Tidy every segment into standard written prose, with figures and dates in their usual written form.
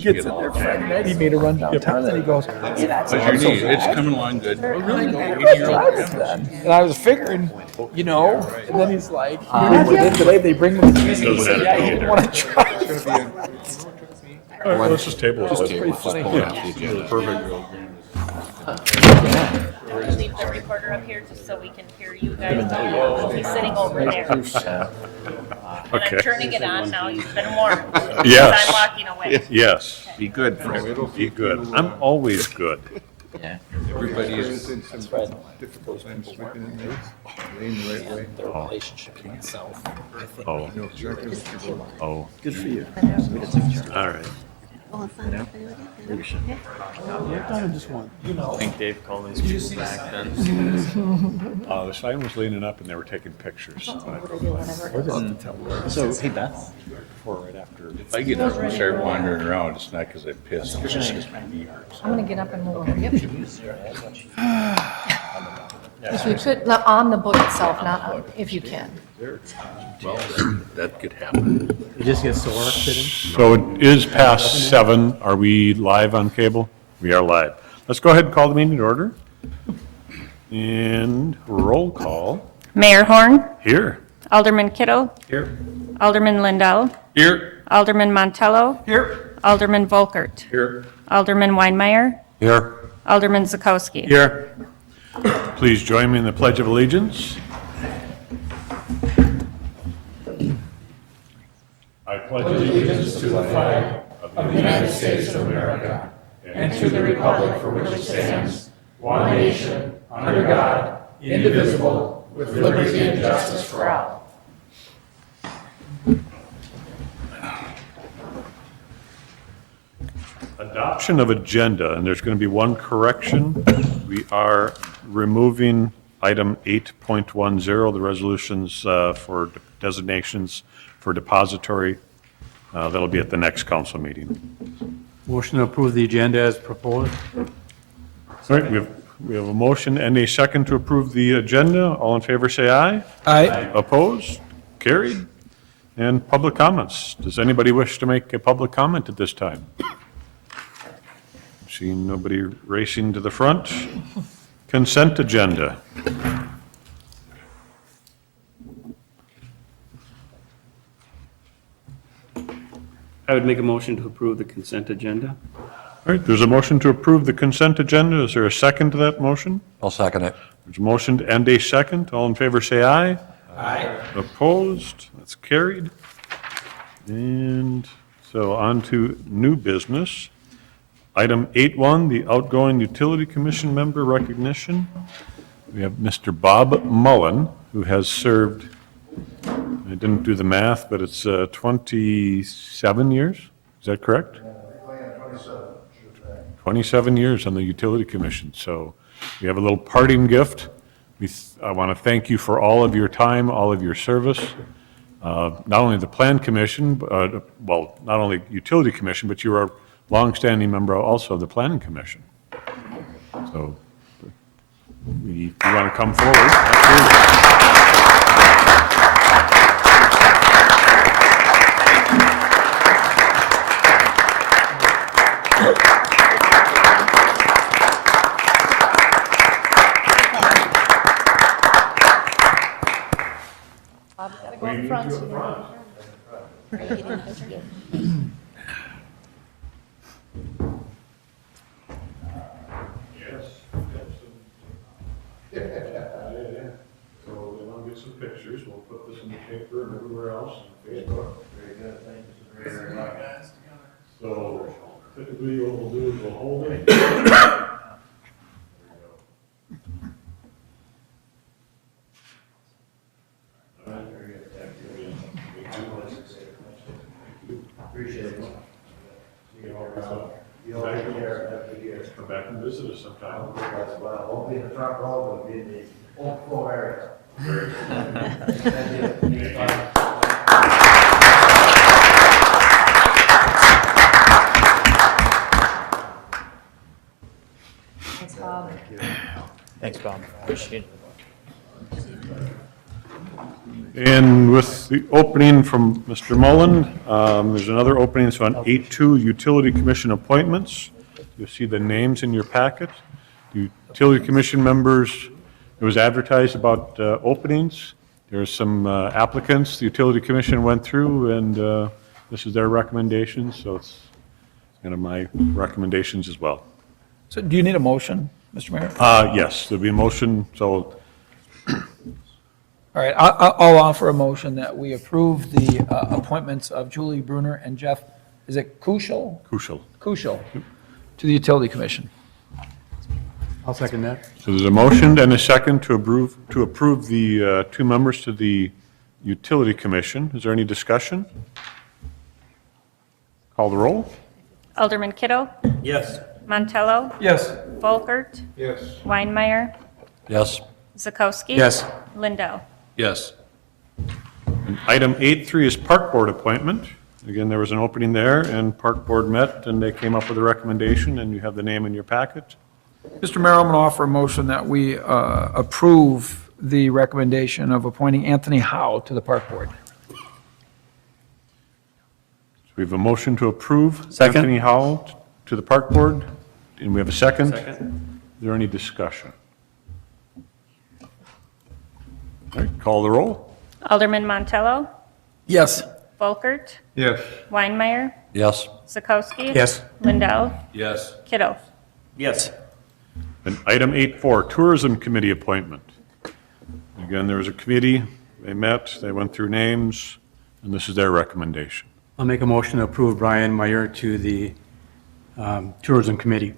Gets in there Friday night. He made a run downtown, and then he goes, "Hey, that's How's your not so knee? bad." It's coming along good. Oh, really? No, And 80-year-old. I was figuring, and then he's like, then today they bring him to the he said, yeah, he didn't want to try. All right, let's just table it. Just pretty funny. Perfect. We'll leave the recorder up here just so we can hear you guys. He's sitting over there. And Okay. I'm turning it on now. You've been warned. Yes. I'm walking away. Yes, Be good, Fred. be good. I'm always good. Everybody is. Difficult time sleeping at night, laying the right way. Their relationship in itself, I think. Oh, oh, Good for you. all right. I've done it just one. I think Dave called these people back then. The sign was leaning up and they were taking pictures. So, hey Beth, Before, right after. If I get up and start wandering around, it's not because I'm pissed. It's just because my knee hurts. I'm gonna get up and move over. Yep. If you could, not on the book itself, not on, if you can. Well, that could happen. It just gets to work, sitting. So it is past 7. Are we live on cable? We are live. Let's go ahead and call the meeting to order. And roll call. Mayor Horn, Here. Alderman Kittle, Here. Alderman Lindell, Here. Alderman Montello, Here. Alderman Volkert, Here. Alderman Weinmeier, Here. Alderman Zakowski. Here. Please join me in the Pledge of Allegiance. I pledge allegiance to the flag of the United States of America and to the republic for which it stands, one nation, under God, indivisible, with liberty and justice for all. Adoption of agenda, and there's going to be one correction. We are removing item 8.10, the resolutions for designations for depository. That'll be at the next council meeting. Motion to approve the agenda as proposed. All right, we have a motion and a second to approve the agenda. All in favor, say aye. Aye. Opposed? Carried. And public comments. Does anybody wish to make a public comment at this time? Seeing nobody racing to the front. Consent agenda. I would make a motion to approve the consent agenda. All right, there's a motion to approve the consent agenda. Is there a second to that motion? I'll second it. There's a motion and a second. All in favor, say aye. Aye. Opposed? That's carried. And so on to new business. Item 8.1, the Outgoing Utility Commission member recognition. We have Mr. Bob Mullen, who has served, I didn't do the math, but it's 27 years. Is that correct? 27 years on the Utility Commission. So we have a little parting gift. I want to thank you for all of your time, all of your service. Not only the Plan Commission, well, not only Utility Commission, but you are a longstanding member also of the Planning Commission. So you want to come forward? Absolutely. Bob, you gotta go in front. Are you getting a picture? So we want to get some pictures. We'll put this in the paper and everywhere else, on Facebook. Very good. Thank you very much. So typically what we'll do is we'll hold it. Appreciate it. Come back and visit us sometime. Won't be in the front row, but be in the old floor area. Thanks, Bob. Thanks, Bob. Appreciate it. And with the opening from Mr. Mullen, there's another opening, so on 8-2 Utility Commission appointments. You'll see the names in your packet. Utility Commission members, it was advertised about openings. There are some applicants the Utility Commission went through, and this is their recommendations, so it's kind of my recommendations as well. So do you need a motion, Mr. Mayor? Yes, there'll be a motion, so All right, I'll offer a motion that we approve the appointments of Julie Bruner and Jeff, is it Kuschel? Kuschel. To the Utility Commission. I'll second that. So there's a motion and a second to approve the two members to the Utility Commission. Is there any discussion? Call the roll. Alderman Kiddo, Yes. Montello, Yes. Volkert, Yes. Weinmeier, Yes. Zakowski. Yes. Lindell. Yes. And item 8.3 is Park Board appointment. Again, there was an opening there, and Park Board met, and they came up with a recommendation, and you have the name in your packet. Mr. Mayor, I'm going to offer a motion that we approve the recommendation of appointing Anthony Howe to the Park Board. So we have a motion to approve Second. Anthony Howell to the Park Board, and we have a second. Second. Is there any discussion? All right, call the roll. Alderman Montello, Yes. Volkert, Yes. Weinmeier, Yes. Zakowski. Yes. Lindell, Yes. Kiddo. Yes. And item 8.4, Tourism Committee appointment. Again, there was a committee, they met, they went through names, and this is their recommendation. I'll make a motion to approve Brian Meyer to the Tourism Committee.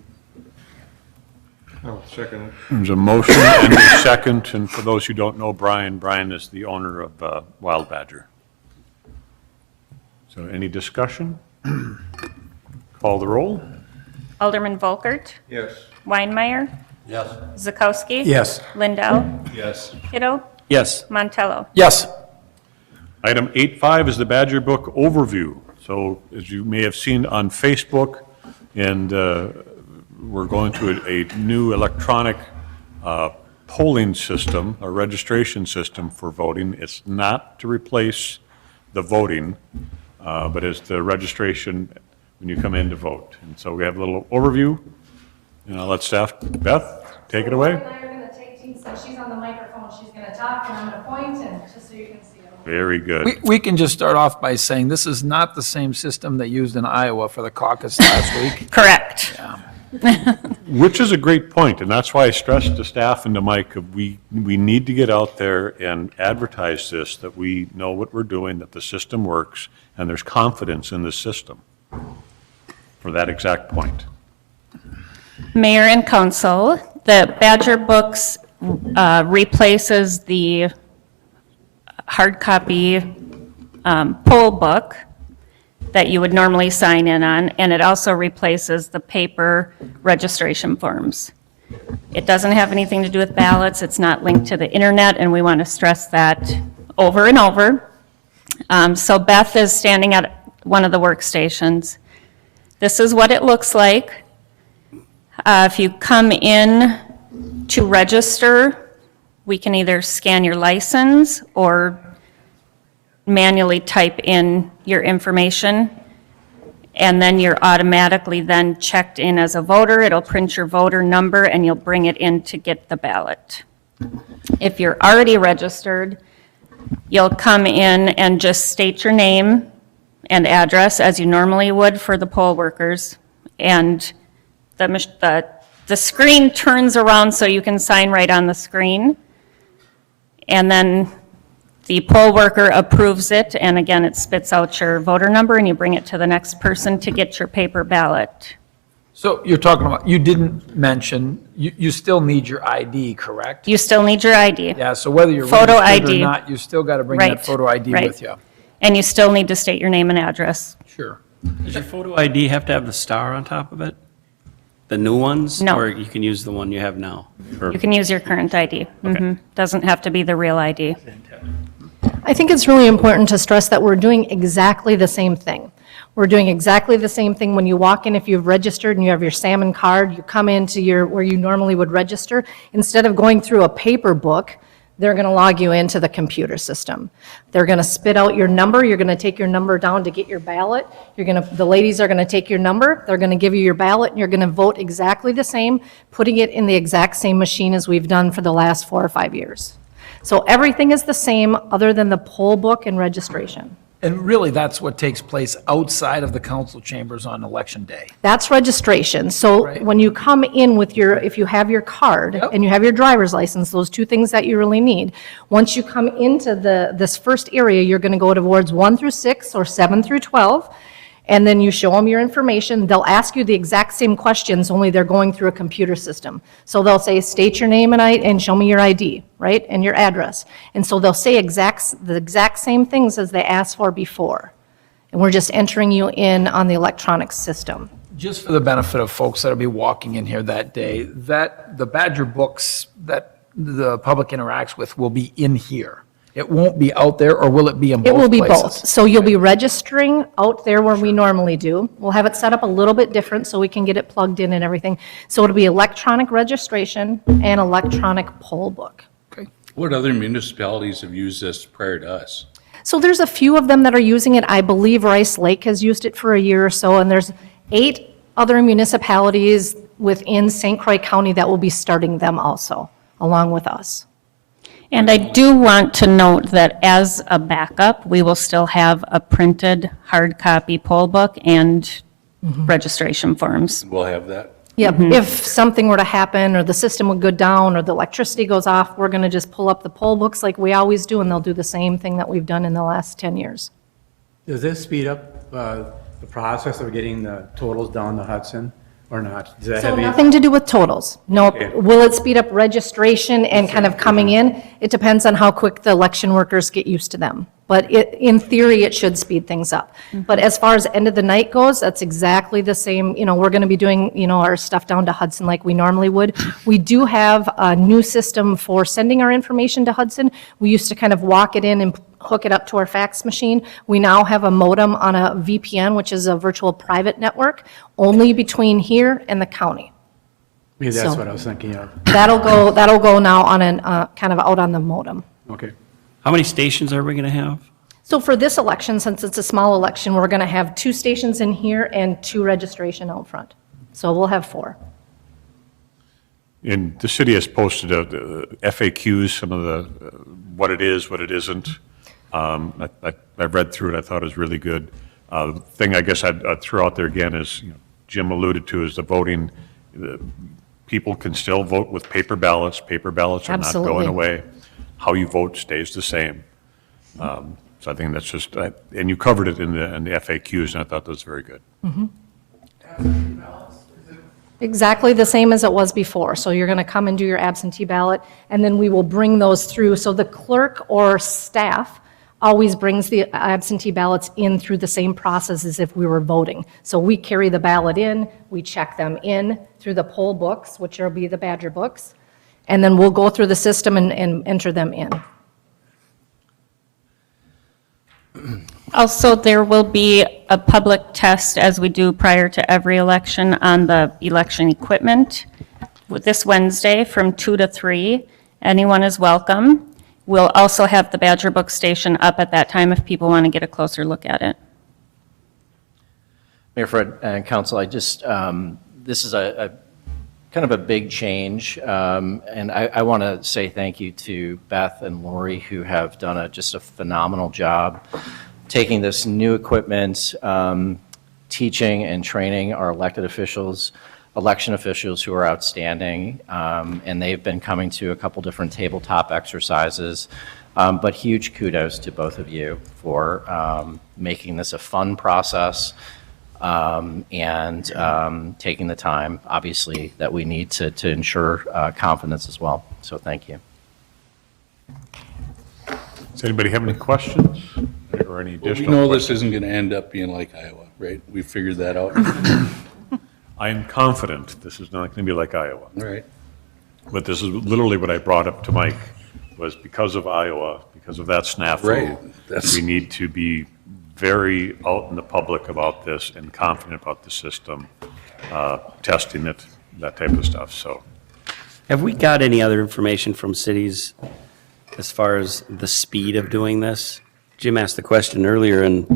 I'll second it. There's a motion and a second, and for those who don't know Brian, Brian is the owner of Wild Badger. So any discussion? Call the roll. Alderman Volkert, Yes. Weinmeier, Yes. Zakowski. Yes. Lindell, Yes. Kiddo, Yes. Montello. Yes. Item 8.5 is the Badger Book overview. So as you may have seen on Facebook, and we're going to a new electronic polling system, a registration system for voting. It's not to replace the voting, but it's the registration when you come in to vote. And so we have a little overview, and I'll let staff, Beth, take it away. Laura and I are going to take teams, so she's on the microphone, she's going to talk, and I'm going to point, and just so you can see it. Very good. We can just start off by saying this is not the same system they used in Iowa for the caucus last week. Correct. Which is a great point, and that's why I stressed to staff and to Mike, we need to get out there and advertise this, that we know what we're doing, that the system works, and there's confidence in the system for that exact point. Mayor and council, the Badger Books replaces the hard copy poll book that you would normally sign in on, and it also replaces the paper registration forms. It doesn't have anything to do with ballots, it's not linked to the internet, and we want to stress that over and over. So Beth is standing at one of the workstations. This is what it looks like. If you come in to register, we can either scan your license or manually type in your information, and then you're automatically then checked in as a voter. It'll print your voter number, and you'll bring it in to get the ballot. If you're already registered, you'll come in and just state your name and address as you normally would for the poll workers, and the screen turns around so you can sign right on the screen, and then the poll worker approves it, and again, it spits out your voter number, and you bring it to the next person to get your paper ballot. So you're talking about, you didn't mention, you still need your ID, correct? You still need your ID. Yeah, so whether you're Photo registered or ID. not, you still got to bring Right, that photo ID right. with you. And you still need to state your name and address. Sure. Does your photo ID have to have the star on top of it? The new ones? No. Or you can use the one you have now? You can use your current ID. Doesn't have to be the real ID. I think it's really important to stress that we're doing exactly the same thing. We're doing exactly the same thing when you walk in. If you've registered and you have your salmon card, you come into where you normally would register. Instead of going through a paper book they're going to log you into the computer system. They're going to spit out your number. You're going to take your number down to get your ballot. The ladies are going to take your number. They're going to give you your ballot, and you're going to vote exactly the same, putting it in the exact same machine as we've done for the last 4 or 5 years. So everything is the same other than the poll book and registration. And really, that's what takes place outside of the council chambers on election day. That's registration. So Right. when you come in with if you have your card and you have your driver's license, those two things that you really need, once you come into this first area, you're going to go to wards 1 through 6 or 7 through 12, and then you show them your information. They'll ask you the exact same questions, only they're going through a computer system. So they'll say, state your name and show me your ID, right, and your address. And so they'll say the exact same things as they asked for before. And we're just entering you in on the electronic system. Just for the benefit of folks that'll be walking in here that day, that the Badger books that the public interacts with will be in here. It won't be out there, or will it be in both It will be places? both. So you'll be registering out there where we normally do. We'll have it set up a little bit different so we can get it plugged in and everything. So it'll be electronic registration and electronic poll book. Okay. What other municipalities have used this prior to us? So there's a few of them that are using it. I believe Rice Lake has used it for a year or so, and there's 8 other municipalities within St. Croix County that will be starting them also, along with us. And I do want to note that as a backup, we will still have a printed hard copy poll book and registration forms. We'll have that. Yep, if something were to happen, or the system would go down, or the electricity goes off, we're going to just pull up the poll books like we always do, and they'll do the same thing that we've done in the last 10 years. Does this speed up the process of getting the totals down to Hudson or not? Does that So have any? nothing to do with totals. Nope. Okay. Will it speed up registration and kind of coming in? It depends on how quick the election workers get used to them. But in theory, it should speed things up. But as far as end of the night goes, that's exactly the same. We're going to be doing, our stuff down to Hudson like we normally would. We do have a new system for sending our information to Hudson. We used to kind of walk it in and hook it up to our fax machine. We now have a modem on a VPN, which is a virtual private network, only between here and the county. Maybe that's So- what I was thinking of. That'll go now on kind of out on the modem. Okay. How many stations are we going to have? So for this election, since it's a small election, we're going to have 2 stations in here and 2 registration out front. So we'll have 4. And the city has posted FAQs, some of the, what it is, what it isn't. I read through it, I thought it was really good. The thing I guess I'd throw out there again is, Jim alluded to, is the voting. People can still vote with paper ballots. Paper ballots are not Absolutely. going away. How you vote stays the same. So I think that's just, and you covered it in the FAQs, and I thought that was very good. Exactly the same as it was before. So you're going to come and do your absentee ballot, and then we will bring those through. So the clerk or staff always brings the absentee ballots in through the same process as if we were voting. So we carry the ballot in, we check them in through the poll books, which will be the Badger books, and then we'll go through the system and enter them in. Also, there will be a public test, as we do prior to every election, on the election equipment this Wednesday from 2 to 3. Anyone is welcome. We'll also have the Badger Book Station up at that time if people want to get a closer look at it. Mayor Fred and Council, this is a kind of a big change, and I want to say thank you to Beth and Lori, who have done just a phenomenal job taking this new equipment, teaching and training our elected officials, election officials who are outstanding, and they've been coming to a couple different tabletop exercises. But huge kudos to both of you for making this a fun process and taking the time, obviously, that we need to ensure confidence as well. So thank you. Does anybody have any questions or any We additional know questions? this isn't going to end up being like Iowa, right? We figured that out. I am confident this is not going to be like Iowa. All right. But this is literally what I brought up to Mike, was because of Iowa, because of that snafu. Right. That's- We need to be very out in the public about this and confident about the system, testing it, that type of stuff, so. Have we got any other information from cities as far as the speed of doing this? Jim asked the question earlier, and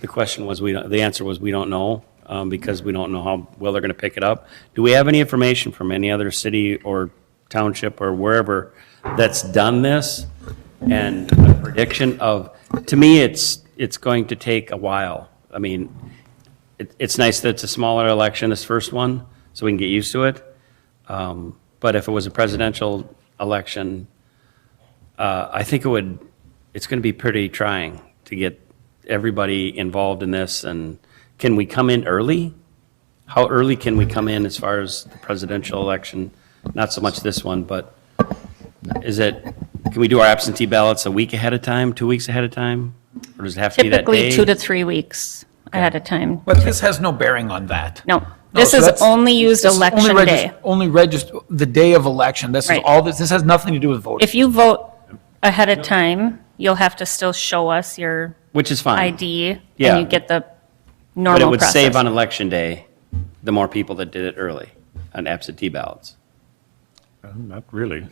the question was, the answer was, we don't know, because we don't know how well they're going to pick it up. Do we have any information from any other city or township or wherever that's done this? And a prediction of, to me, it's going to take a while. I mean, it's nice that it's a smaller election, this first one, so we can get used to it. But if it was a presidential election, I think it's going to be pretty trying to get everybody involved in this. And can we come in early? How early can we come in as far as the presidential election? Not so much this one, but can we do our absentee ballots a week ahead of time, 2 weeks ahead of time? Or does it have to be that day? Typically 2 to 3 weeks ahead of time. But this has no bearing on that. No, this so is that's- only used this is election day. Only register, the day of election. This is Right. all, this has nothing to do with voting. If you vote ahead of time, you'll have to still show us your Which is fine. ID, Yeah. and you get the But it normal would save process. on election day, the more people that did it early on absentee ballots. Not really.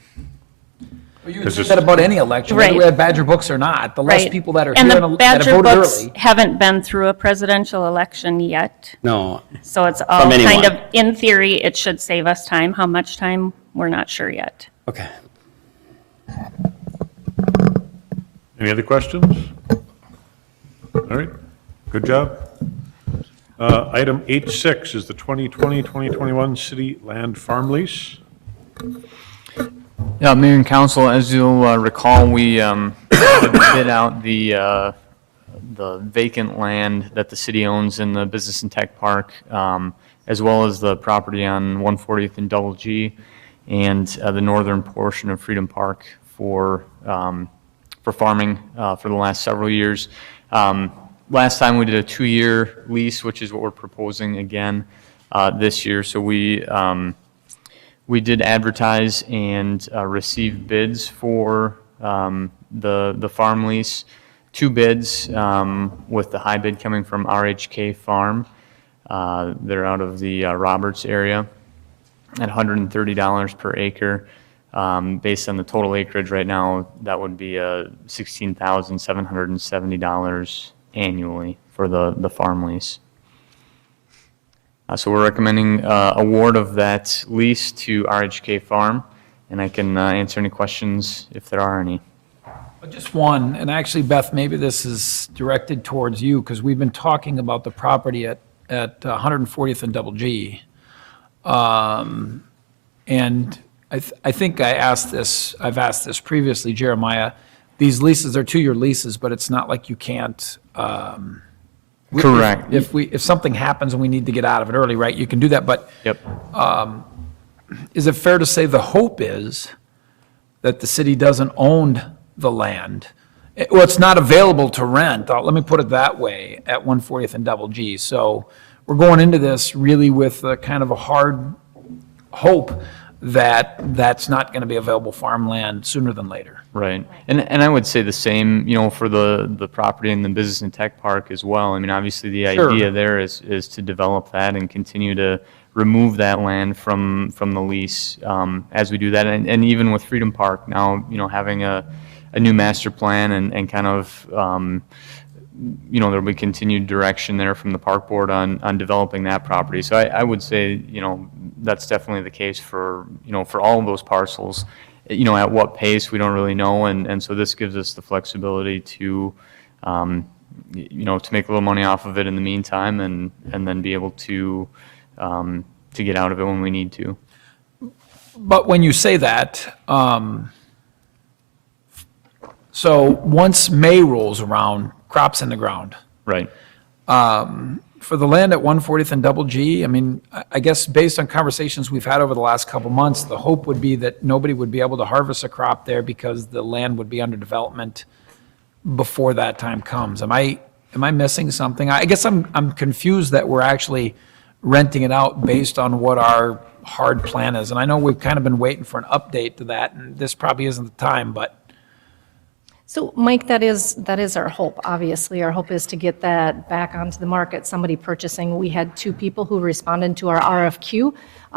You would Because say it's- that about any election, whether we Right. have Badger books or not. The less Right. people that are And here the and that have Badger voted books early. haven't been through a presidential election yet, No, so it's all From anyone. kind of, in theory, it should save us time. How much time, we're not sure yet. okay. Any other questions? All right, good job. Item H6 is the 2020-2021 city land farm lease. Yeah, Mayor and Council, as you'll recall, we bid out the vacant land that the city owns in the Business and Tech Park, as well as the property on 140th and Double G, and the northern portion of Freedom Park for farming for the last several years. Last time we did a 2-year lease, which is what we're proposing again this year. So we did advertise and receive bids for the farm lease. 2 bids, with the high bid coming from RHK Farm. They're out of the Roberts area at $130 per acre. Based on the total acreage right now, that would be $16,770 annually for the farm lease. So we're recommending award of that lease to RHK Farm, and I can answer any questions if there are any. Just one, and actually, Beth, maybe this is directed towards you, because we've been talking about the property at 140th and Double G. And I think I've asked this previously, Jeremiah, these leases are 2-year leases, but it's not like you can't. Correct. If something happens and we need to get out of it early, right, you can do that, but Yep. is it fair to say the hope is that the city doesn't own the land? Well, it's not available to rent, let me put it that way, at 140th and Double G. So we're going into this really with a kind of a hard hope that that's not going to be available farmland sooner than later. Right. And I would say the same, for the property in the Business and Tech Park as well. I mean, obviously, the Sure. idea there is to develop that and continue to remove that land from the lease as we do that. And even with Freedom Park now, having a new master plan and kind of, there'll be continued direction there from the park board on developing that property. So I would say, that's definitely the case for all of those parcels. At what pace, we don't really know, and so this gives us the flexibility to, to make a little money off of it in the meantime, and then be able to get out of it when we need to. But when you say that, so once May rolls around, crops in the ground. Right. For the land at 140th and Double G, I mean, I guess based on conversations we've had over the last couple months, the hope would be that nobody would be able to harvest a crop there because the land would be under development before that time comes. Am I missing something? I guess I'm confused that we're actually renting it out based on what our hard plan is. And I know we've kind of been waiting for an update to that, and this probably isn't the time, but. So Mike, that is our hope, obviously. Our hope is to get that back onto the market, somebody purchasing. We had 2 people who responded to our RFQ.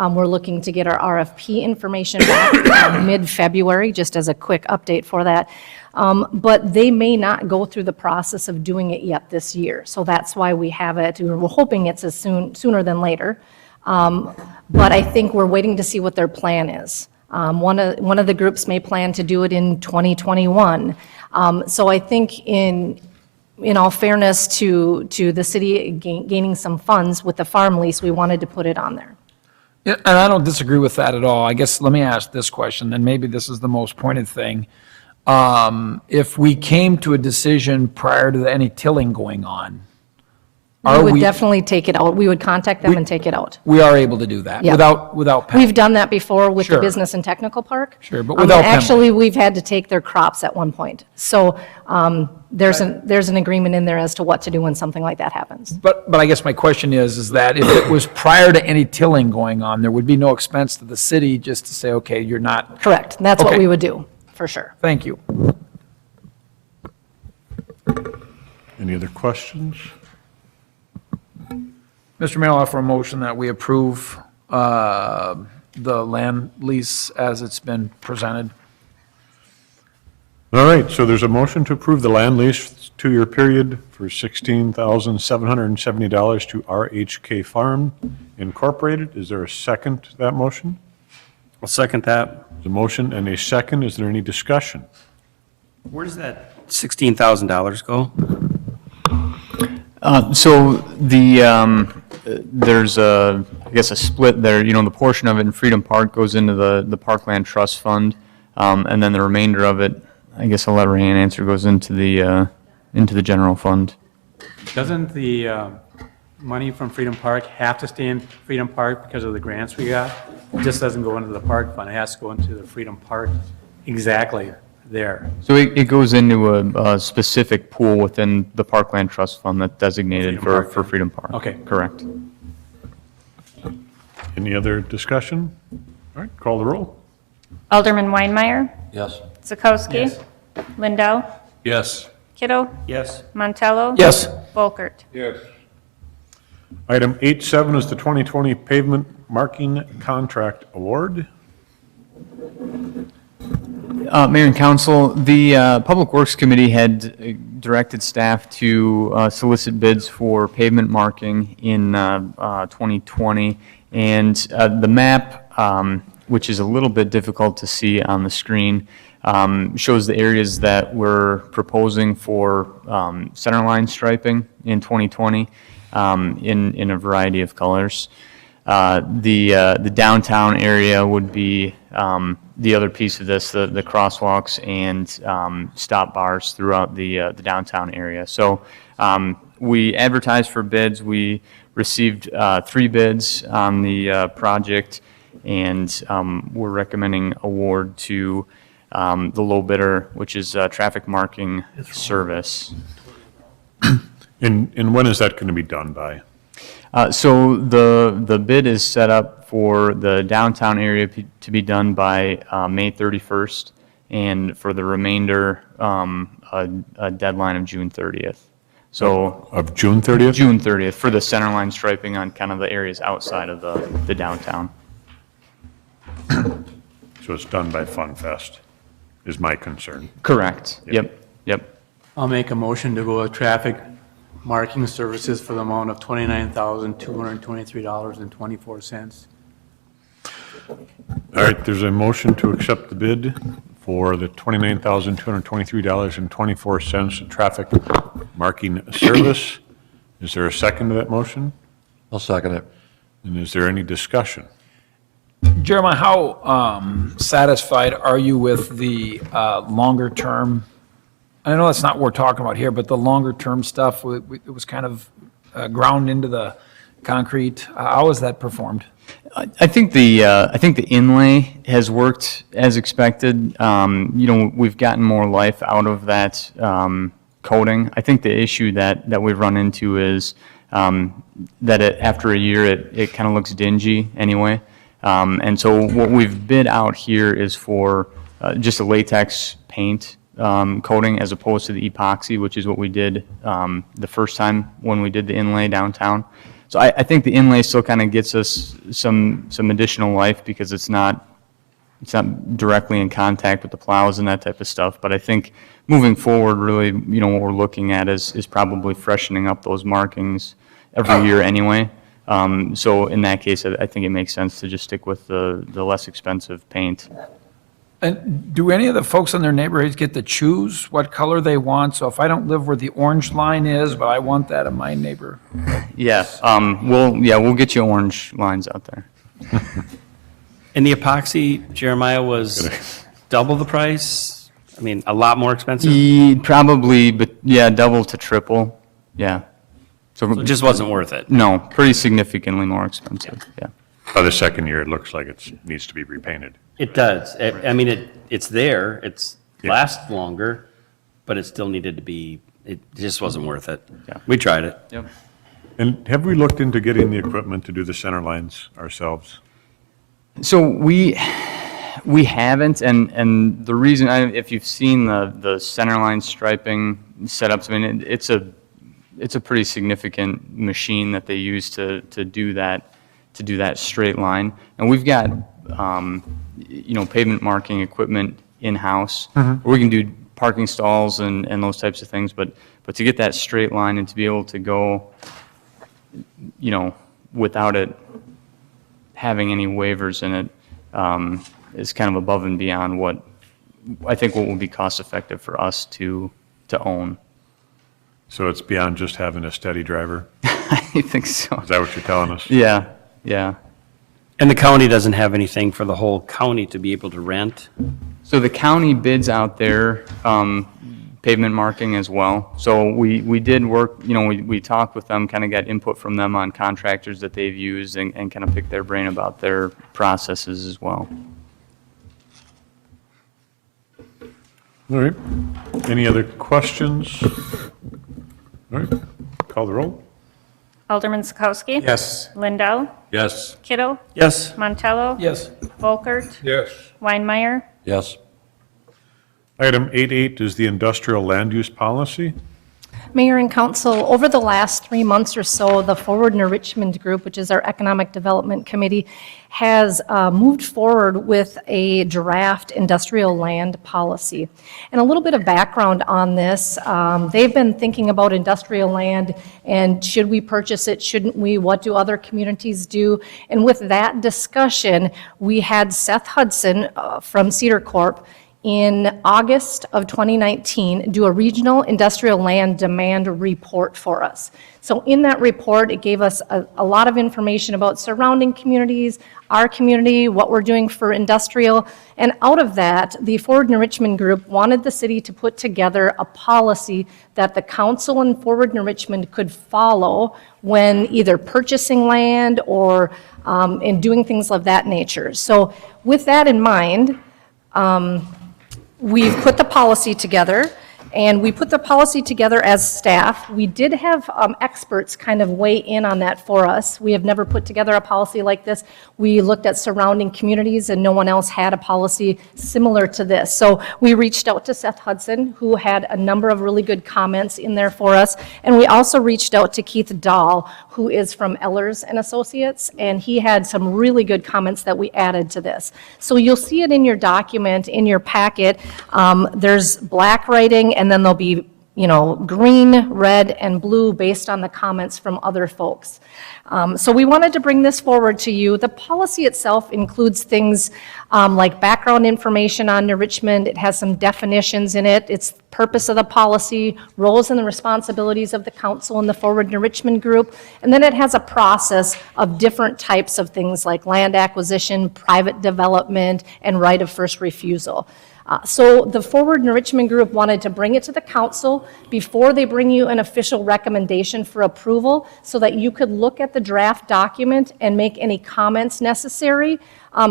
We're looking to get our RFP information back mid-February, just as a quick update for that. But they may not go through the process of doing it yet this year. So that's why we have it. We're hoping it's as sooner than later. But I think we're waiting to see what their plan is. One of the groups may plan to do it in 2021. So I think in all fairness to the city gaining some funds with the farm lease, we wanted to put it on there. Yeah, and I don't disagree with that at all. I guess let me ask this question, and maybe this is the most pointed thing. If we came to a decision prior to any tilling going on, We would definitely take it out. We would contact them and take it out. we are able to do that Yeah. without penalty. We've done that before with the Sure. business and technical park. Sure, but without penalty. Actually, we've had to take their crops at one point. So there's an agreement in there as to what to do when something like that happens. But I guess my question is that if it was prior to any tilling going on, there would be no expense to the city just to say, okay, you're not, Correct. And that's what Okay. we would do, for sure. thank you. Any other questions? Mr. Mayor, I'll offer a motion that we approve the land lease as it's been presented. All right, so there's a motion to approve the land lease 2-year period for $16,770 to RHK Farm Incorporated. Is there a second to that motion? I'll second that. There's a motion and a second. Is there any discussion? Where does that $16,000 go? So there's I guess a split there, the portion of it in Freedom Park goes into the Parkland Trust Fund, and then the remainder of it, I guess I'll let Rayanne answer, goes into the general fund. Doesn't the money from Freedom Park have to stay in Freedom Park because of the grants we got? It just doesn't go into the park fund. It has to go into the Freedom Park exactly there. So it goes into a specific pool within the Parkland Trust Fund that's designated Freedom for Park. Freedom Park. Okay. Correct. Any other discussion? All right, call the roll. Alderman Weinmeier. Yes. Zakowski. Yes. Lindell. Yes. Kiddo. Yes. Montello. Yes. Volkert. Yes. Item 8.7 is the 2020 Pavement Marking Contract Award. Mayor and Council, the Public Works Committee had directed staff to solicit bids for pavement marking in 2020, and the map, which is a little bit difficult to see on the screen, shows the areas that we're proposing for centerline striping in 2020 in a variety of colors. The downtown area would be the other piece of this, the crosswalks and stop bars throughout the downtown area. So we advertised for bids. We received 3 bids on the project, and we're recommending award to the low bidder, which is Traffic Marking Service. And when is that going to be done by? So the bid is set up for the downtown area to be done by May 31st, and for the remainder, a deadline of June 30th. So Of June 30th? June 30th for the centerline striping on kind of the areas outside of the downtown. So it's done by Fun Fest, is my concern. Correct. Yep. I'll make a motion to go with traffic marking services for the amount of $29,223.24. All right, there's a motion to accept the bid for the $29,223.24 traffic marking service. Is there a second to that motion? I'll second it. And is there any discussion? Jeremiah, how satisfied are you with the longer term? I know that's not what we're talking about here, but the longer term stuff, it was kind of ground into the concrete. How has that performed? I think the inlay has worked as expected. We've gotten more life out of that coating. I think the issue that we've run into is that after a year it kind of looks dingy anyway. And so what we've bid out here is for just a latex paint coating as opposed to the epoxy, which is what we did the first time when we did the inlay downtown. So I think the inlay still kind of gets us some additional life because it's not directly in contact with the plows and that type of stuff. But I think moving forward, really, what we're looking at is probably freshening up those markings every year anyway. So in that case, I think it makes sense to just stick with the less expensive paint. And do any of the folks in their neighborhoods get to choose what color they want? So if I don't live where the orange line is, but I want that in my neighbor. Yeah, we'll get you orange lines out there. And the epoxy, Jeremiah, was double the price? I mean, a lot more expensive? Probably, but yeah, double to triple, yeah. So it just wasn't worth it? No, pretty significantly more expensive, yeah. By the second year, it looks like it needs to be repainted. It does. I mean, it's there, it's Yeah. lasts longer, but it still needed to be, it just wasn't worth it. Yeah. We tried it. Yep. And have we looked into getting the equipment to do the center lines ourselves? So we haven't, and the reason, if you've seen the center line striping setups, I mean, it's a pretty significant machine that they use to do that straight line. And we've got, pavement marking equipment in-house. We can do parking stalls and those types of things, but to get that straight line and to be able to go, without it having any waivers in it, is kind of above and beyond what will be cost effective for us to own. So it's beyond just having a steady driver? I think so. Is that what you're telling us? Yeah. And the county doesn't have anything for the whole county to be able to rent? So the county bids out their pavement marking as well. So we did work, we talked with them, kind of got input from them on contractors that they've used and kind of picked their brain about their processes as well. All right. Any other questions? All right. Call the roll. Alderman Sikowski? Yes. Lindell? Yes. Kittle? Yes. Montello? Yes. Volkert? Yes. Weinmeier? Yes. Item 8.8 is the industrial land use policy. Mayor and council, over the last 3 months or so, the Forward and Richmond Group, which is our Economic Development Committee, has moved forward with a draft industrial land policy. And a little bit of background on this, they've been thinking about industrial land and should we purchase it, shouldn't we, what do other communities do? And with that discussion, we had Seth Hudson from Cedar Corp in August of 2019 do a regional industrial land demand report for us. So in that report, it gave us a lot of information about surrounding communities, our community, what we're doing for industrial. And out of that, the Forward and Richmond Group wanted the city to put together a policy that the council and Forward and Richmond could follow when either purchasing land or in doing things of that nature. So with that in mind, we've put the policy together, and we put the policy together as staff. We did have experts kind of weigh in on that for us. We have never put together a policy like this. We looked at surrounding communities, and no one else had a policy similar to this. So we reached out to Seth Hudson, who had a number of really good comments in there for us, and we also reached out to Keith Dahl, who is from Ehlers and Associates, and he had some really good comments that we added to this. So you'll see it in your document, in your packet. There's black writing, and then there'll be, green, red, and blue based on the comments from other folks. So we wanted to bring this forward to you. The policy itself includes things like background information on New Richmond. It has some definitions in it. It's purpose of the policy, roles and the responsibilities of the council and the Forward New Richmond Group. And then it has a process of different types of things like land acquisition, private development, and right of first refusal. So the Forward and Richmond Group wanted to bring it to the council before they bring you an official recommendation for approval so that you could look at the draft document and make any comments necessary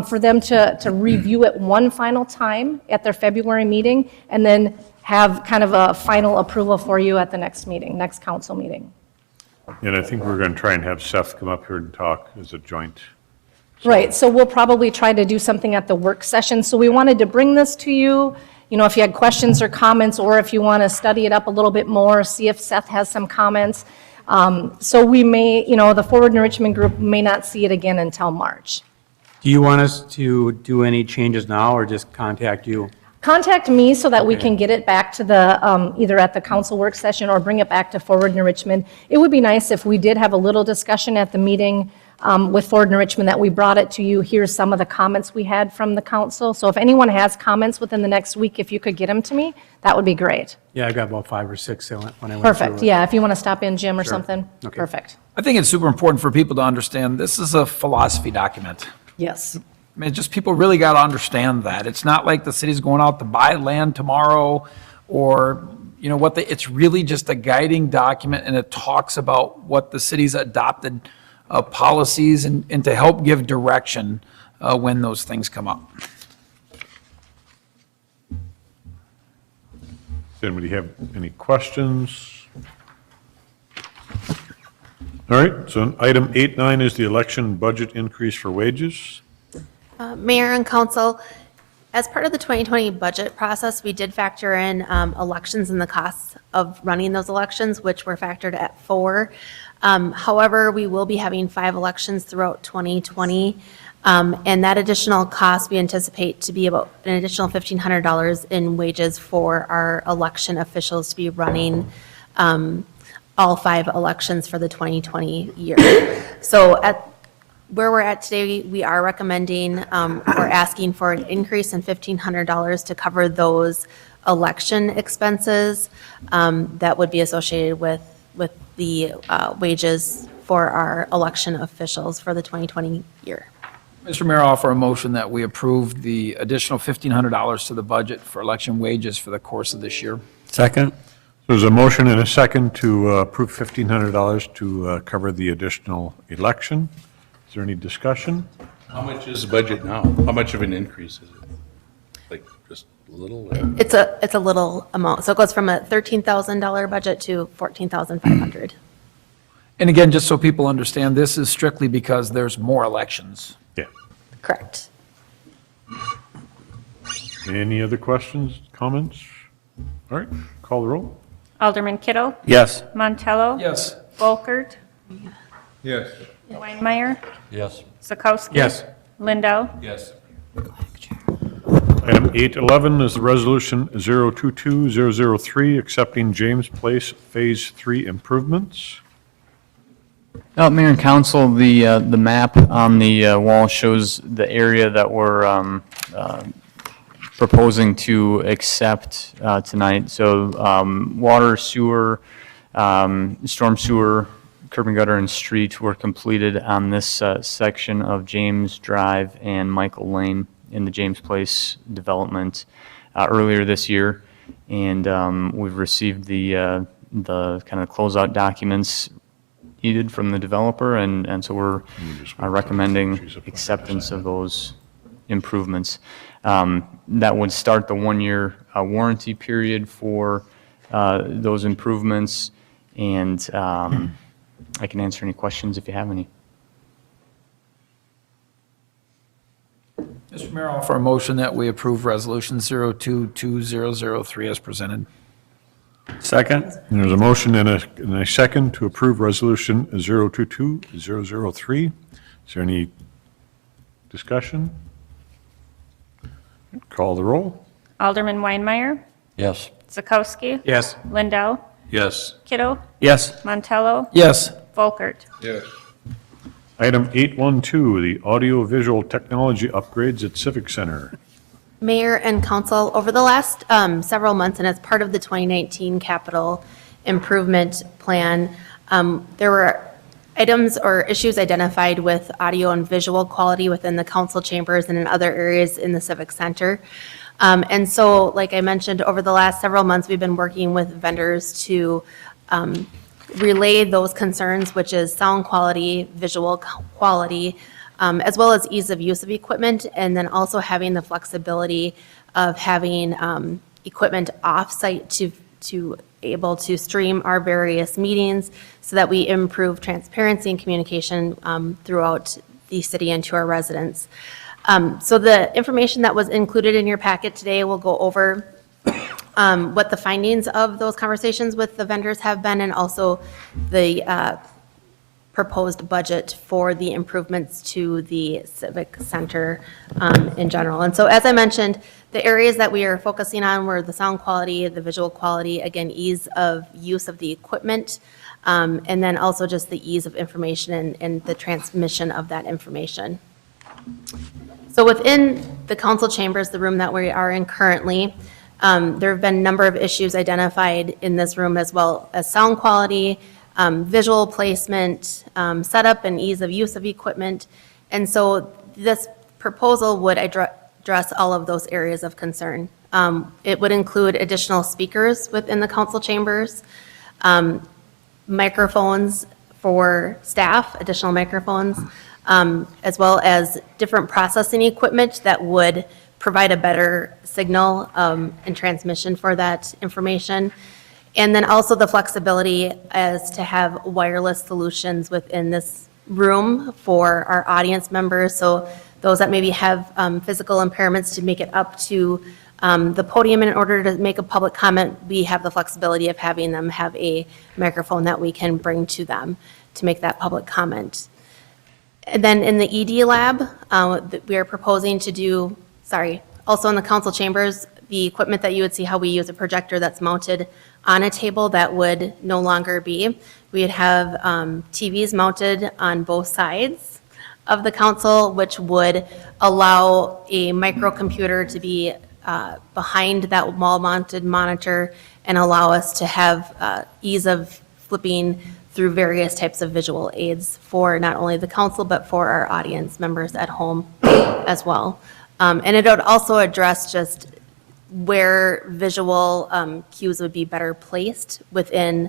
for them to review it one final time at their February meeting and then have kind of a final approval for you at the next meeting, next council meeting. And I think we're going to try and have Seth come up here and talk as a joint. Right, so we'll probably try to do something at the work session. So we wanted to bring this to you, you know, if you had questions or comments, or if you want to study it up a little bit more, see if Seth has some comments. So we may, you know, the Forward Enrichment Group may not see it again until March. Do you want us to do any changes now or just contact you? Contact me so that we can get it back to the, either at the council work session or bring it back to Forward Enrichment. It would be nice if we did have a little discussion at the meeting with Forward Enrichment, that we brought it to you. Here's some of the comments we had from the council. So if anyone has comments within the next week, if you could get them to me, that would be great. Yeah, I got about 5 or 6 when I went through Perfect, it. yeah, if you want to stop in, Jim, or something. Okay. Perfect. I think it's super important for people to understand this is a philosophy document. Yes. I mean, just people really got to understand that. It's not like the city's going out to buy land tomorrow or, you know, it's really just a guiding document, and it talks about what the city's adopted policies and to help give direction when those things come up. Does anybody have any questions? All right, so item 8.9 is the election budget increase for wages. Mayor and council, as part of the 2020 budget process, we did factor in elections and the costs of running those elections, which were factored at 4. However, we will be having 5 elections throughout 2020. And that additional cost, we anticipate to be about an additional $1,500 in wages for our election officials to be running all 5 elections for the 2020 year. So at where we're at today, we are recommending or asking for an increase in $1,500 to cover those election expenses that would be associated with the wages for our election officials for the 2020 year. Mr. Mayor, I'll offer a motion that we approve the additional $1,500 to the budget for election wages for the course of this year. Second? There's a motion and a second to approve $1,500 to cover the additional election. Is there any discussion? How much is the budget now? How much of an increase is it? Like, just a little? It's a little amount. So it goes from a $13,000 budget to $14,500. And again, just so people understand, this is strictly because there's more elections. Yeah. Correct. Any other questions, comments? All right, call the roll. Alderman Kittle? Yes. Montello? Yes. Volkert? Yes. Weinmeier? Yes. Zakowski? Yes. Lindell? Yes. Item 8.11 is the resolution 022003, accepting James Place Phase 3 improvements. Mayor and council, the map on the wall shows the area that we're proposing to accept tonight. So water, sewer, storm sewer, curb and gutter, and street were completed on this section of James Drive and Michael Lane in the James Place development earlier this year. And we've received the kind of closeout documents needed from the developer, and so we're recommending acceptance of those improvements. That would start the 1-year warranty period for those improvements, and I can answer any questions if you have any. Mr. Mayor, I'll offer a motion that we approve resolution 022003 as presented. Second? There's a motion and a second to approve resolution 022003. Is there any discussion? Call the roll. Alderman Weinmeier? Yes. Zakowski? Yes. Lindell? Yes. Kittle? Yes. Montello? Yes. Volkert? Yes. Item 8.12, the audio-visual technology upgrades at Civic Center. Mayor and council, over the last several months, and as part of the 2019 capital improvement plan, there were items or issues identified with audio and visual quality within the council chambers and in other areas in the Civic Center. And so, like I mentioned, over the last several months, we've been working with vendors to relay those concerns, which is sound quality, visual quality, as well as ease of use of equipment, and then also having the flexibility of having equipment off-site to able to stream our various meetings so that we improve transparency and communication throughout the city and to our residents. So the information that was included in your packet today will go over what the findings of those conversations with the vendors have been, and also the proposed budget for the improvements to the Civic Center in general. And so, as I mentioned, the areas that we are focusing on were the sound quality, the visual quality, again, ease of use of the equipment, and then also just the ease of information and the transmission of that information. So within the council chambers, the room that we are in currently, there have been a number of issues identified in this room, as well as sound quality, visual placement, setup and ease of use of equipment. And so this proposal would address all of those areas of concern. It would include additional speakers within the council chambers, microphones for staff, additional microphones, as well as different processing equipment that would provide a better signal and transmission for that information. And then also the flexibility as to have wireless solutions within this room for our audience members. So those that maybe have physical impairments to make it up to the podium in order to make a public comment, we have the flexibility of having them have a microphone that we can bring to them to make that public comment. And then in the ED lab, we are proposing to do, also in the council chambers, the equipment that you would see how we use a projector that's mounted on a table, that would no longer be. We'd have TVs mounted on both sides of the council, which would allow a microcomputer to be behind that wall-mounted monitor and allow us to have ease of flipping through various types of visual aids for not only the council, but for our audience members at home as well. And it would also address just where visual cues would be better placed within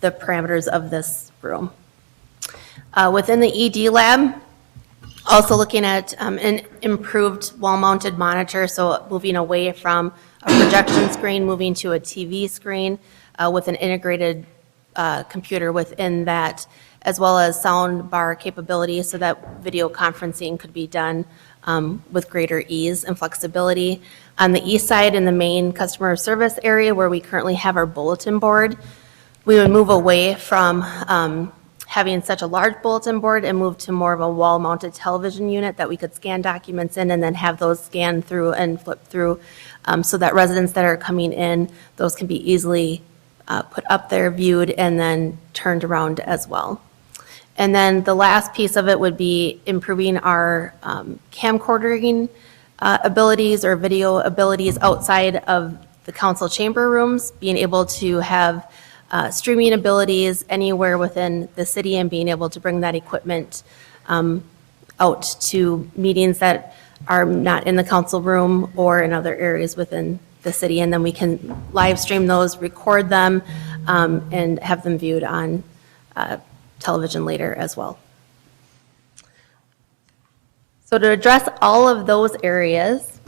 the parameters of this room. Within the ED lab, also looking at an improved wall-mounted monitor, so moving away from a projection screen, moving to a TV screen with an integrated computer within that, as well as sound bar capability so that video conferencing could be done with greater ease and flexibility. On the east side, in the main customer service area where we currently have our bulletin board, we would move away from having such a large bulletin board and move to more of a wall-mounted television unit that we could scan documents in and then have those scanned through and flip through so that residents that are coming in, those can be easily put up there, viewed, and then turned around as well. And then the last piece of it would be improving our camcordering abilities or video abilities outside of the council chamber rooms, being able to have streaming abilities anywhere within the city and being able to bring that equipment out to meetings that are not in the council room or in other areas within the city. And then we can live stream those, record them, and have them viewed on television later as well. So to address all of those areas,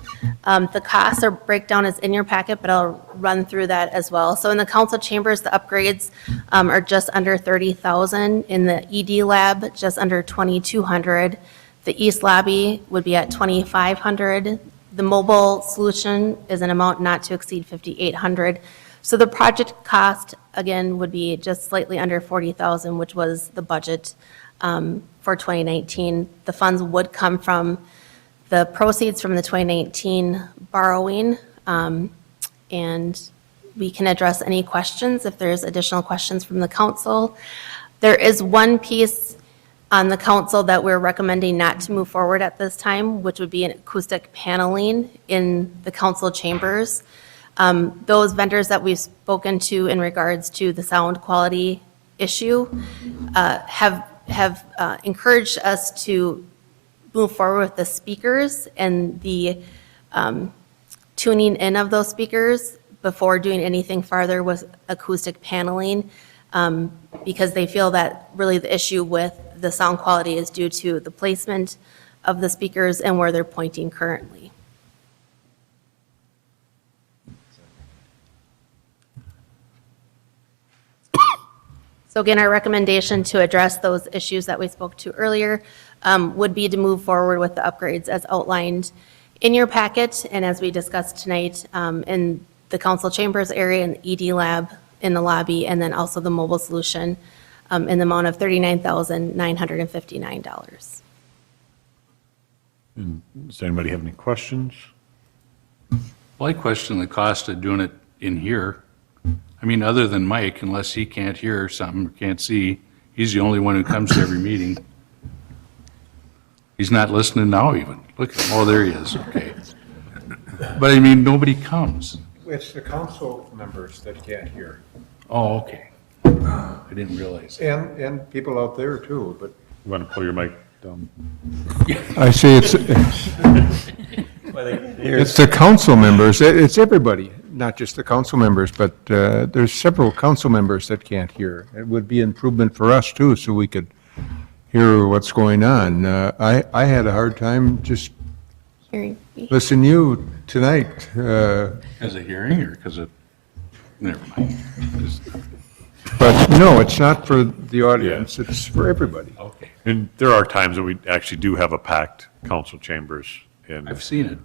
the costs or breakdown is in your packet, but I'll run through that as well. So in the council chambers, the upgrades are just under $30,000. In the ED lab, just under $2,200. The east lobby would be at $2,500. The mobile solution is an amount not to exceed $5,800. So the project cost, again, would be just slightly under $40,000, which was the budget for 2019. The funds would come from the proceeds from the 2019 borrowing, and we can address any questions if there's additional questions from the council. There is one piece on the council that we're recommending not to move forward at this time, which would be an acoustic paneling in the council chambers. Those vendors that we've spoken to in regards to the sound quality issue have encouraged us to move forward with the speakers and the tuning in of those speakers before doing anything farther with acoustic paneling, because they feel that really the issue with the sound quality is due to the placement of the speakers and where they're pointing currently. So again, our recommendation to address those issues that we spoke to earlier would be to move forward with the upgrades as outlined in your packet and as we discussed tonight. And the council chambers area and the ED lab in the lobby, and then also the mobile solution in the amount of $39,959. Does anybody have any questions? Well, I question the cost of doing it in here. I mean, other than Mike, unless he can't hear something, can't see, he's the only one who comes to every meeting. He's not listening now even. Look, oh, there he is, okay. But I mean, nobody comes. It's the council members that can't hear, Oh, okay. I didn't realize that. and people out there too, but. You want to pull your mic down? I say it's the council members, it's everybody, not just the council members, but there's several council members that can't hear. It would be improvement for us too, so we could hear what's going on. I had a hard time just Hearing me. listening to you tonight. Because of hearing or because of, never mind. Just- But no, it's not for the audience, it's for everybody. Okay, And there are times that we actually do have a packed council chambers, and, I've seen it.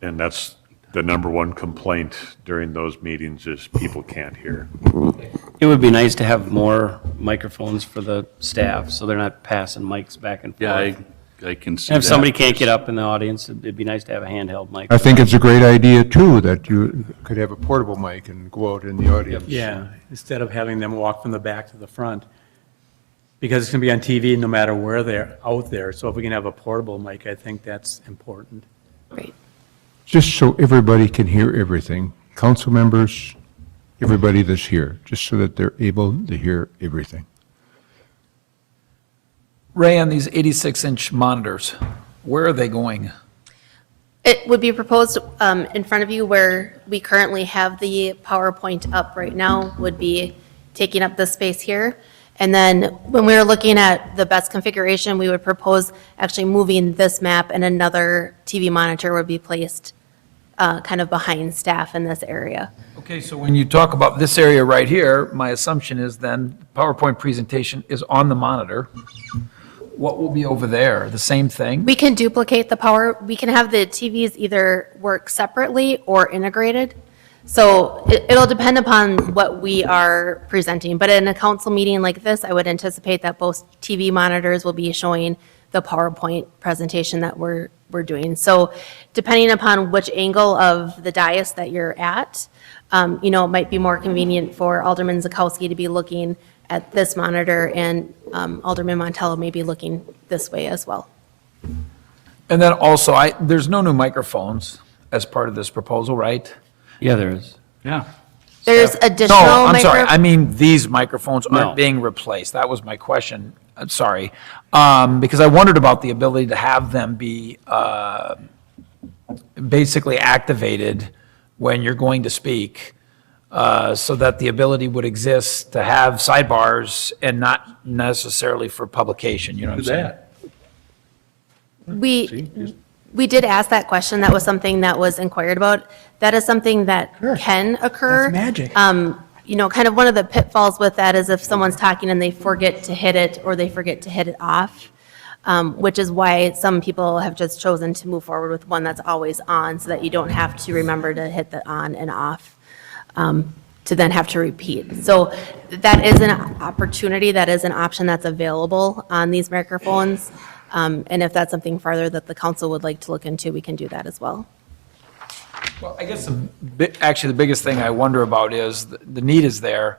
and that's the number one complaint during those meetings is people can't hear. It would be nice to have more microphones for the staff, so they're not passing mics back and forth. Yeah, I can see And if that. somebody can't get up in the audience, it'd be nice to have a handheld mic. I think it's a great idea too, that you could have a portable mic and go out in the audience. Yeah, instead of having them walk from the back to the front. Because it's going to be on TV no matter where they're out there. So if we can have a portable mic, I think that's important. Right. Just so everybody can hear everything, council members, everybody that's here, just so that they're able to hear everything. Ray, on these 86-inch monitors, where are they going? It would be proposed in front of you where we currently have the PowerPoint up right now, would be taking up this space here. And then when we were looking at the best configuration, we would propose actually moving this map, and another TV monitor would be placed kind of behind staff in this area. Okay, so when you talk about this area right here, my assumption is then PowerPoint presentation is on the monitor. What will be over there? The same thing? We can duplicate the power, we can have the TVs either work separately or integrated. So it'll depend upon what we are presenting. But in a council meeting like this, I would anticipate that both TV monitors will be showing the PowerPoint presentation that we're doing. So depending upon which angle of the dais that you're at, it might be more convenient for Alderman Zakowski to be looking at this monitor, and Alderman Montello may be looking this way as well. And then also, there's no new microphones as part of this proposal, right? Yeah, there is. Yeah. There's additional No, I'm sorry. micro- I mean, these microphones No. aren't being replaced. That was my question. I'm sorry. Because I wondered about the ability to have them be basically activated when you're going to speak, so that the ability would exist to have sidebars and not necessarily for publication, you know what I'm Do saying? that. We did ask that question. That was something that was inquired about. That is something that can occur. That's magic. Kind of one of the pitfalls with that is if someone's talking and they forget to hit it, or they forget to hit it off, which is why some people have just chosen to move forward with one that's always on, so that you don't have to remember to hit the on and off, to then have to repeat. So that is an opportunity, that is an option that's available on these microphones. And if that's something further that the council would like to look into, we can do that as well. Well, I guess actually the biggest thing I wonder about is the need is there.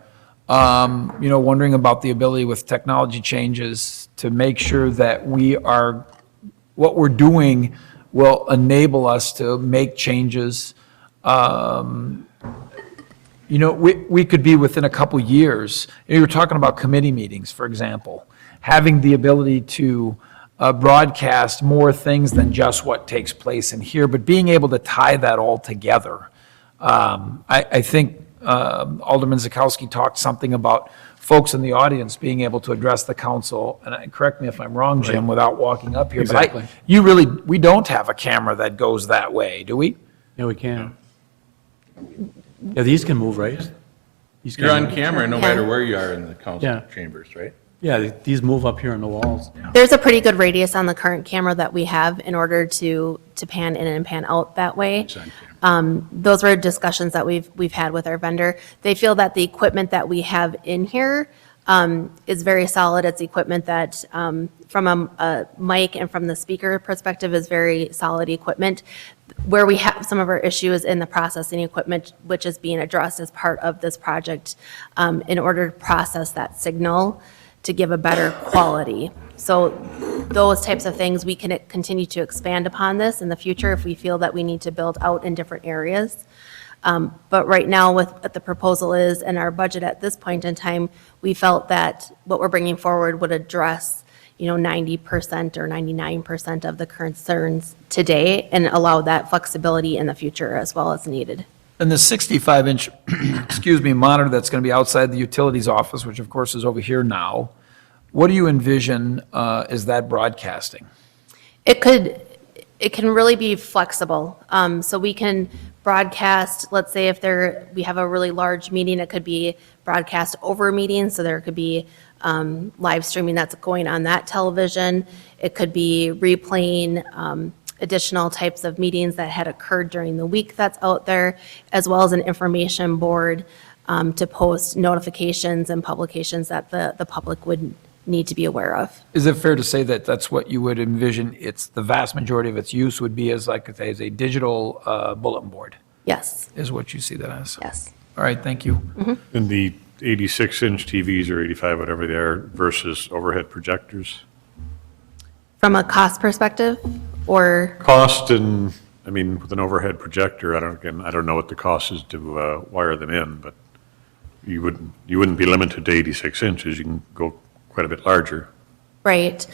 Wondering about the ability with technology changes to make sure that what we're doing will enable us to make changes. We could be within a couple years. You were talking about committee meetings, for example, having the ability to broadcast more things than just what takes place in here, but being able to tie that all together. I think Alderman Zakowski talked something about folks in the audience being able to address the council, and correct me if I'm wrong, Jim, without walking up here. Exactly. But we don't have a camera that goes that way, do we? Yeah, we can. Yeah, these can move, right? These You're can on move. camera no matter where you are in the council Yeah. chambers, right? Yeah, these move up here on the walls. There's a pretty good radius on the current camera that we have in order to pan in and pan out that way. It's on Those were discussions that we've had with our vendor. They feel that the equipment that we have in here is very solid. It's equipment that, from a mic and from the speaker perspective, is very solid equipment. Where we have some of our issues in the processing equipment, which is being addressed as part of this project, in order to process that signal to give a better quality. So those types of things, we can continue to expand upon this in the future if we feel that we need to build out in different areas. But right now, with what the proposal is and our budget at this point in time, we felt that what we're bringing forward would address, 90% or 99% of the concerns today and allow that flexibility in the future as well as needed. And the 65-inch, monitor that's going to be outside the utilities office, which of course is over here now, what do you envision is that broadcasting? It can really be flexible. So we can broadcast, let's say if we have a really large meeting, it could be broadcast over a meeting, so there could be live streaming that's going on that television. It could be replaying additional types of meetings that had occurred during the week that's out there, as well as an information board to post notifications and publications that the public would need to be aware of. Is it fair to say that that's what you would envision? It's the vast majority of its use would be as as a digital bulletin board? Yes. Is what you see that as? Yes. All right, thank you. And the 86-inch TVs or 85, whatever they are, versus overhead projectors? From a cost perspective, or? Cost and, with an overhead projector, I don't know what the cost is to wire them in, but you wouldn't be limited to 86 inches. You can go quite a bit larger. Right.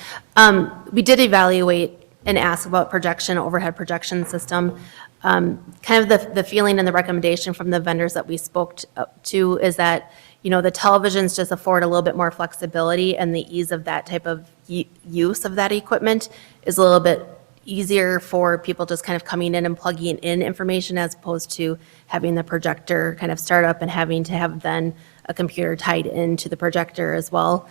We did evaluate and ask about overhead projection system. Kind of the feeling and the recommendation from the vendors that we spoke to is that, the televisions just afford a little bit more flexibility, and the ease of that type of use of that equipment is a little bit easier for people just kind of coming in and plugging in information, as opposed to having the projector kind of start up and having to have then a computer tied into the projector as well.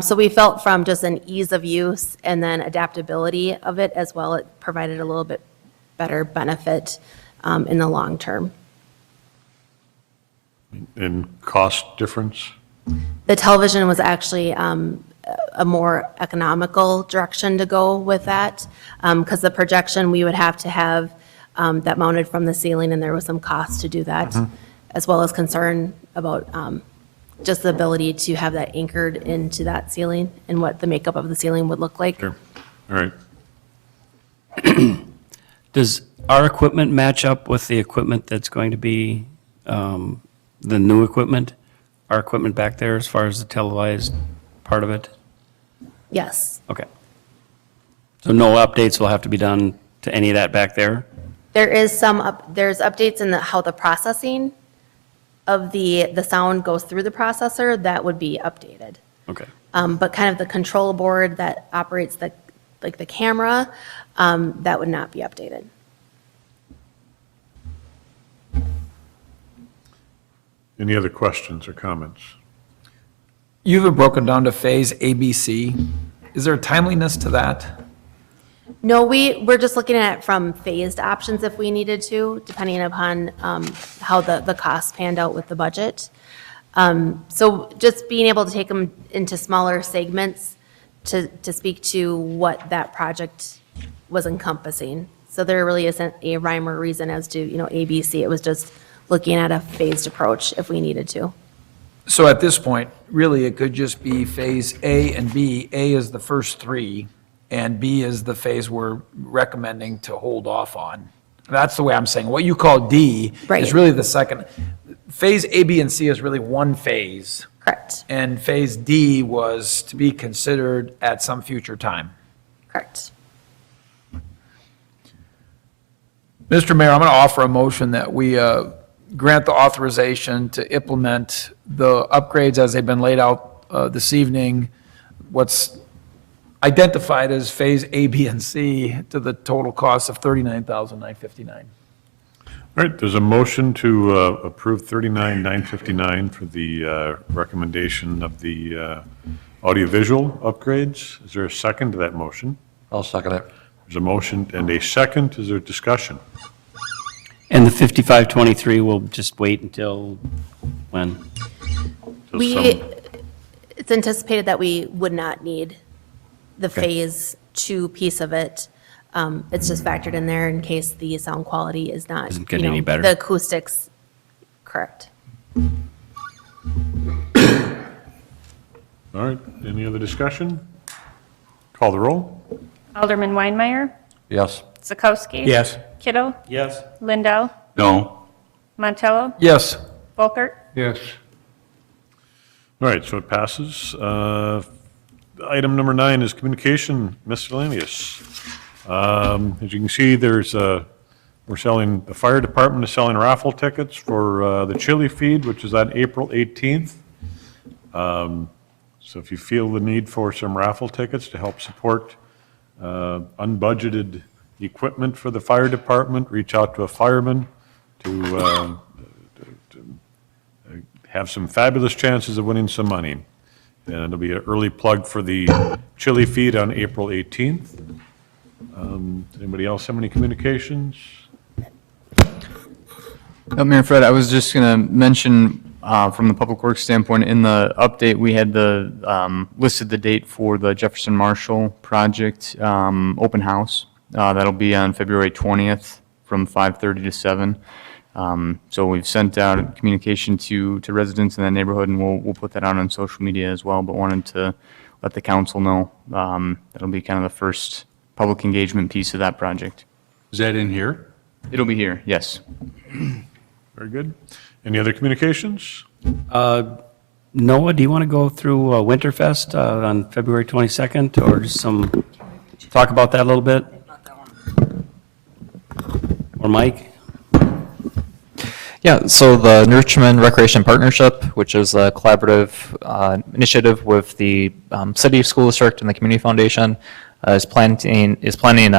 So we felt from just an ease of use and then adaptability of it as well, it provided a little bit better benefit in the long term. And cost difference? The television was actually a more economical direction to go with that, because the projection, we would have to have that mounted from the ceiling, and there was some cost to do that, as well as concern about just the ability to have that anchored into that ceiling and what the makeup of the ceiling would look like. Sure. All right. Does our equipment match up with the equipment that's going to be the new equipment? Our equipment back there as far as the televised part of it? Yes. Okay. So no updates will have to be done to any of that back there? There is there's updates in how the processing of the sound goes through the processor, that would be updated. Okay. But kind of the control board that operates the camera, that would not be updated. Any other questions or comments? You have it broken down to phase A, B, C. Is there a timeliness to that? No, we're just looking at it from phased options if we needed to, depending upon how the costs panned out with the budget. So just being able to take them into smaller segments to speak to what that project was encompassing. So there really isn't a rhyme or reason as to, A, B, C. It was just looking at a phased approach if we needed to. So at this point, really, it could just be phase A and B. A is the first three, and B is the phase we're recommending to hold off on. That's the way I'm saying. What you call D Right. is really the second. Phase A, B, and C is really one phase. Correct. And phase D was to be considered at some future time. Correct. Mr. Mayor, I'm going to offer a motion that we grant the authorization to implement the upgrades as they've been laid out this evening, what's identified as phase A, B, and C, to the total cost of $39,959. All right, there's a motion to approve $39,959 for the recommendation of the audiovisual upgrades. Is there a second to that motion? I'll second it. There's a motion and a second. Is there discussion? And the 5523 will just wait until when? It's anticipated that we would not need the Phase 2 piece of it. It's just factored in there in case the sound quality is not, Doesn't get any better. the acoustics, correct. All right, any other discussion? Call the roll. Alderman Weinmeier, Yes. Zakowski. Yes. Kiddo, Yes. Lindell, No. Montello, Yes. Volkert. Yes. All right, so it passes. Item number 9 is communication miscellaneous. As you can see, the fire department is selling raffle tickets for the chili feed, which is on April 18th. So if you feel the need for some raffle tickets to help support unbudgeted equipment for the fire department, reach out to a fireman to have some fabulous chances of winning some money. And it'll be an early plug for the chili feed on April 18th. Anybody else have any communications? Mayor and Fred, I was just going to mention, from the Public Works standpoint, in the update, we had listed the date for the Jefferson Marshall project open house. That'll be on February 20th from 5:30 to 7. So we've sent out communication to residents in that neighborhood, and we'll put that out on social media as well, but wanted to let the council know. That'll be kind of the first public engagement piece of that project. Is that in here? It'll be here, yes. Very good. Any other communications? Noah, do you want to go through Winterfest on February 22nd, or just talk about that a little bit? Or Mike? Yeah, so the Nurturement Recreation Partnership, which is a collaborative initiative with the City School District and the Community Foundation, is planning a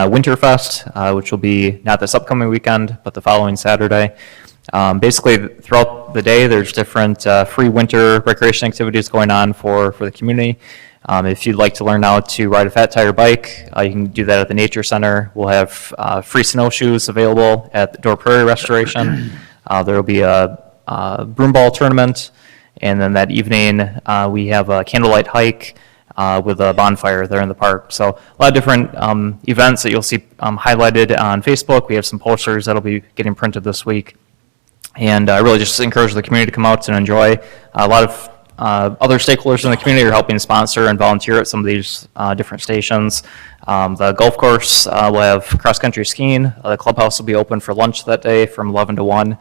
Winterfest, which will be not this upcoming weekend, but the following Saturday. Basically, throughout the day, there's different free winter recreation activities going on for the community. If you'd like to learn how to ride a fat tire bike, you can do that at the Nature Center. We'll have free snowshoes available at the Door Prairie Restoration. There will be a broomball tournament, and then that evening we have a candlelight hike with a bonfire there in the park. So a lot of different events that you'll see highlighted on Facebook. We have some posters that'll be getting printed this week. And I really just encourage the community to come out and enjoy. A lot of other stakeholders in the community are helping sponsor and volunteer at some of these different stations. The golf course will have cross-country skiing. The clubhouse will be open for lunch that day from 11 to 1.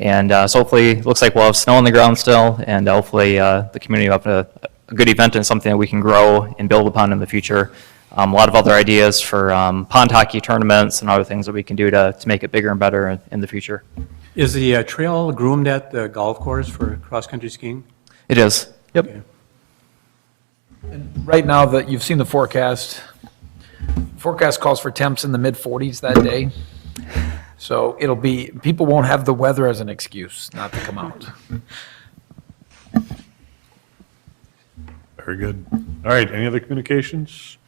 And so hopefully, it looks like we'll have snow on the ground still, and hopefully the community will have a good event and something that we can grow and build upon in the future. A lot of other ideas for pond hockey tournaments and other things that we can do to make it bigger and better in the future. Is the trail groomed at the golf course for cross-country skiing? It is. Yep. Okay. Right now, that you've seen the forecast. Forecast calls for temps in the mid-40s that day. So people won't have the weather as an excuse not to come out. Very good. All right, any other communications?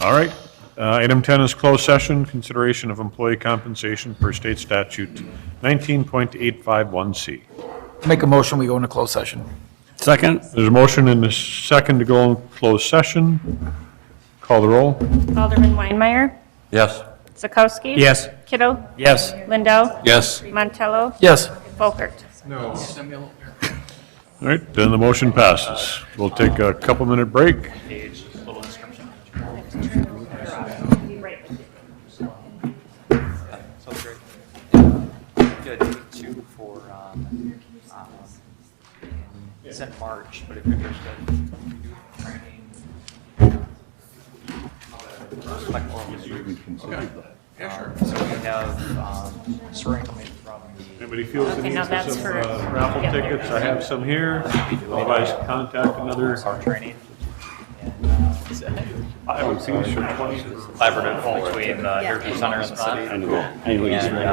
All right, item 10 is closed session, consideration of employee compensation per state statute 19.851C. Make a motion, we go into closed session. Second? There's a motion and a second to go in closed session. Call the roll. Alderman Weinmeier, Yes. Zakowski. Yes. Kiddo, Yes. Lindell, Yes. Montello, Yes. Volkert. All right, then the motion passes. We'll take a couple-minute break. It's in March, but if you're interested, so we have Soaring coming from the Anybody feels the Okay, need now for that's some for- raffle yeah. tickets? I have some here. Otherwise, contact another. our training. I have a piece for 20. Collaborative between the Heritage Center and the city. I know. I know he's ready.